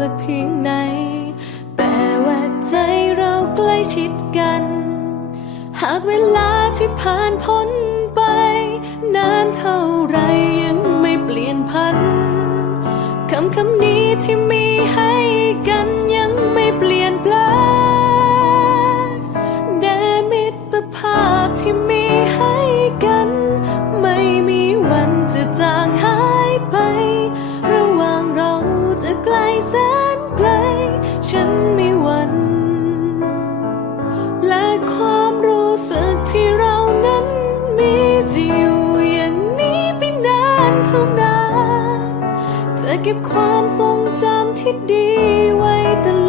สักเพียงไหน แต่ว่าใจเราใกล้ชิดกัน หากเวลาที่ผ่านพ้น เก็บความทรงจำที่ดีไว้ตลอด